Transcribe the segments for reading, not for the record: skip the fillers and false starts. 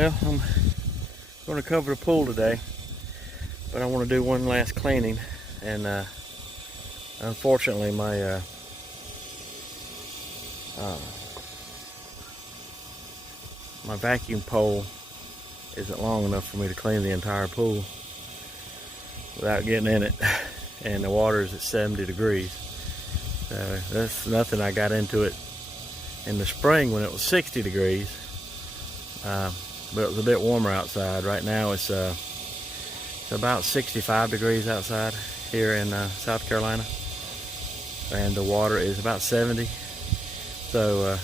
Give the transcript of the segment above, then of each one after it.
Well, I'm going to cover the pool today, but I want to do one last cleaning, and unfortunately my my vacuum pole isn't long enough for me to clean the entire pool without getting in it, and the water is at 70 degrees. So that's nothing. I got into it in the spring when it was 60 degrees, but it was a bit warmer outside. Right now it's about 65 degrees outside here in South Carolina, and the water is about 70. So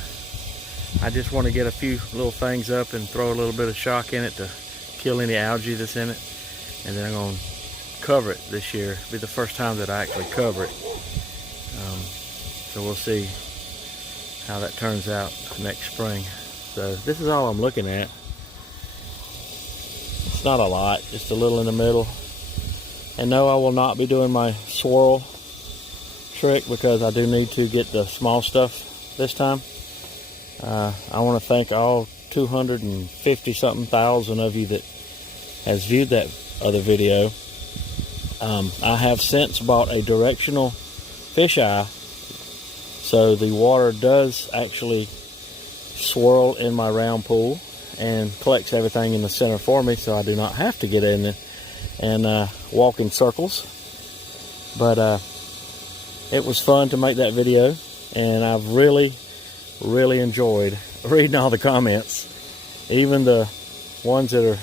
I just want to get a few little things up and throw a little bit of shock in it to kill any algae that's in it, and then I'm going to cover it this year. It'll be the first time that I actually cover it. So we'll see how that turns out next spring. So this is all I'm looking at. It's not a lot, just a little in the middle. And no, I will not be doing my swirl trick because I do need to get the small stuff this time. I want to thank all 250 something thousand of you that has viewed that other video. I have since bought a directional fisheye, so the water does actually swirl in my round pool and collects everything in the center for me, so I do not have to get in there and walk in circles. But it was fun to make that video, and I've really enjoyed reading all the comments, even the ones that are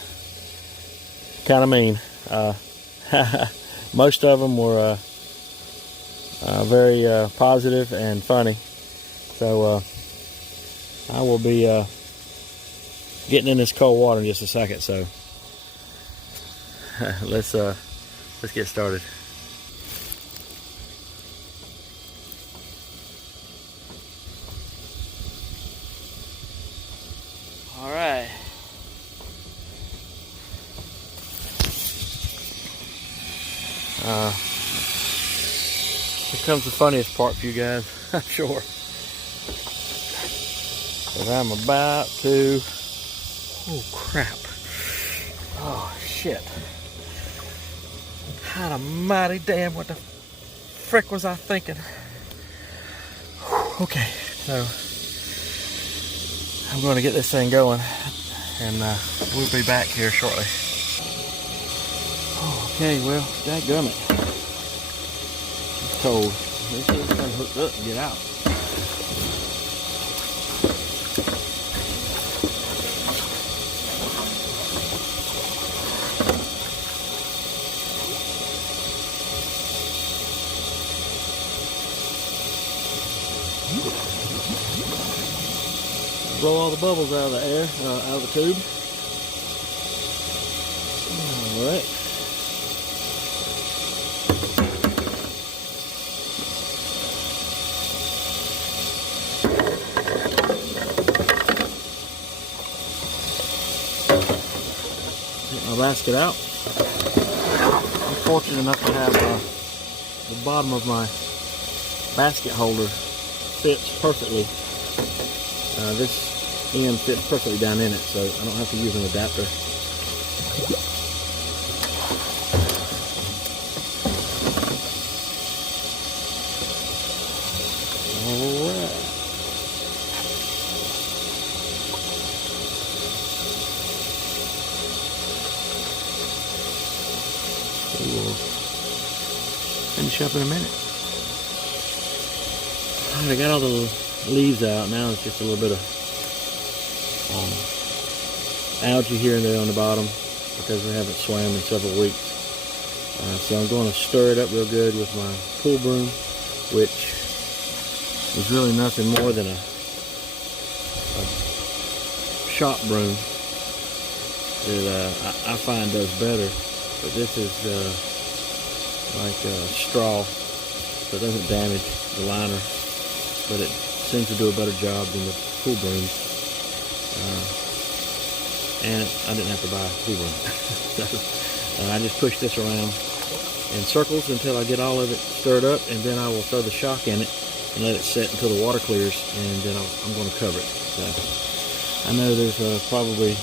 kind of mean. Most of them were very positive and funny. So I will be getting in this cold water in just a second. So let's get started. All right. Here comes the funniest part for you guys, I'm sure. But I'm about to... Oh, crap. Oh, shit. Hot mighty damn, what the frick was I thinking? Okay, so I'm going to get this thing going, and we'll be back here shortly. Okay, well, dadgummit. It's cold. Let's get this thing hooked up and get out. Blow all the bubbles out of the air, out of the tube. All right. Get my basket out. I'm fortunate enough to have the bottom of my basket holder fits perfectly. This end fits perfectly down in it, so I don't have to use an adapter. Alright. We will finish up in a minute. Alright, I got all the leaves out. Now it's just a little bit of algae here and there on the bottom because we haven't swam in several weeks. So I'm going to stir it up real good with my pool broom, which is really nothing more than a shop broom that I find does better. But this is like straw, so it doesn't damage the liner, but it seems to do a better job than the pool brooms. And I didn't have to buy a pool broom. So I just push this around in circles until I get all of it stirred up, and then I will throw the shock in it and let it set until the water clears, and then I'm going to cover it. So I know there's probably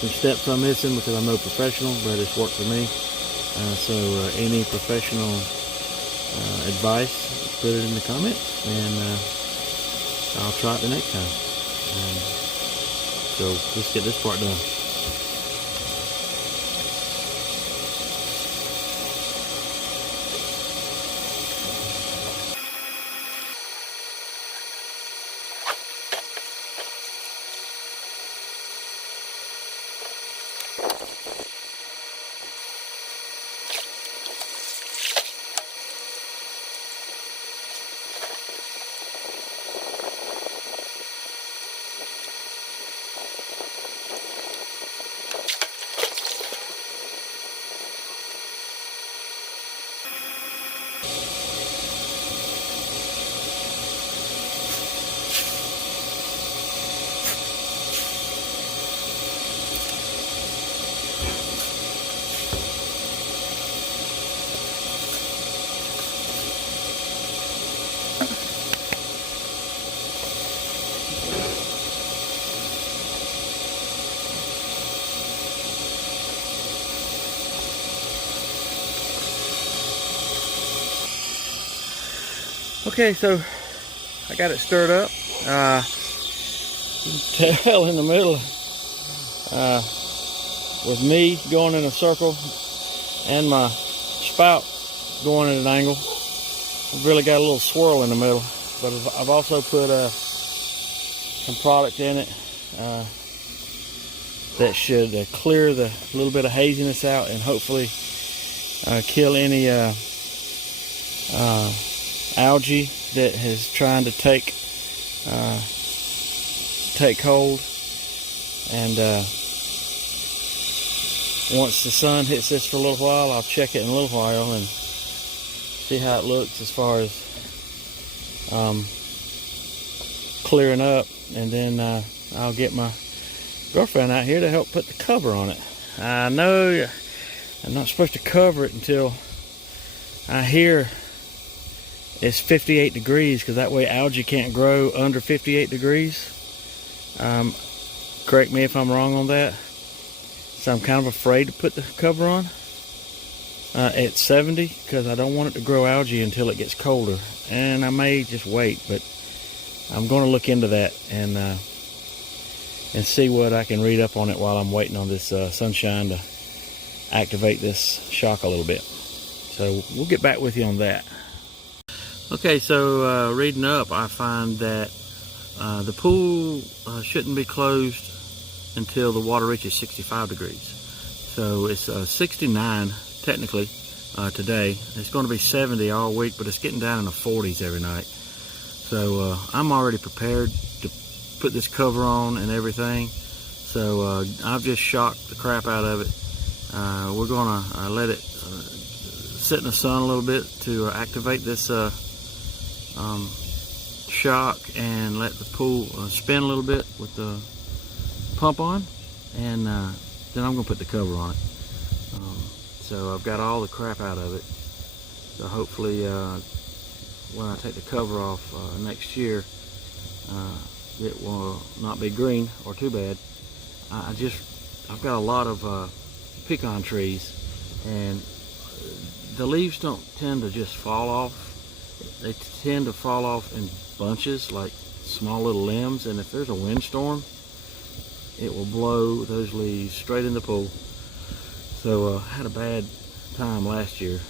some steps I'm missing because I'm no professional, but it's worked for me. So any professional advice, put it in the comments, and I'll try it the next time. So let's get this part done. Okay, so I got it stirred up. You can tell in the middle with me going in a circle and my spout going at an angle. I've really got a little swirl in the middle, but I've also put some product in it that should clear the little bit of haziness out and hopefully kill any algae that is trying to take hold. And once the sun hits this for a little while, I'll check it in a little while and see how it looks as far as clearing up, and then I'll get my girlfriend out here to help put the cover on it. I know I'm not supposed to cover it until I hear it's 58 degrees, because that way algae can't grow under 58 degrees. Correct me if I'm wrong on that. So I'm kind of afraid to put the cover on at 70, because I don't want it to grow algae until it gets colder. And I may just wait, but I'm going to look into that and see what I can read up on it while I'm waiting on this sunshine to activate this shock a little bit. So we'll get back with you on that. Okay, so reading up, I find that the pool shouldn't be closed until the water reaches 65 degrees. So it's 69 technically today. It's going to be 70 all week, but it's getting down in the 40s every night. So I'm already prepared to put this cover on and everything. So I've just shocked the crap out of it. We're going to let it sit in the sun a little bit to activate this shock and let the pool spin a little bit with the pump on, and then I'm going to put the cover on it. So I've got all the crap out of it. So hopefully when I take the cover off next year, it will not be green or too bad. I've got a lot of pecan trees, and the leaves don't tend to just fall off. They tend to fall off in bunches, like small little limbs, and if there's a windstorm, it will blow those leaves straight in the pool. So I had a bad time last year.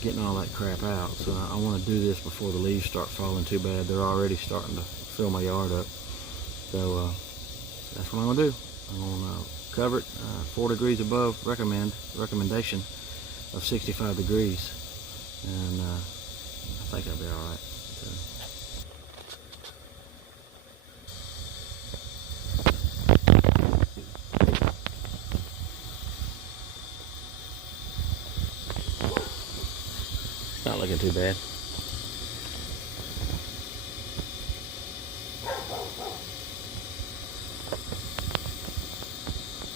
Getting all that crap out, so I want to do this before the leaves start falling too bad. They're already starting to fill my yard up. So that's what I'm going to do. I'm going to cover it 4 degrees above recommendation of 65 degrees, and I think I'll be all right. Not looking too bad.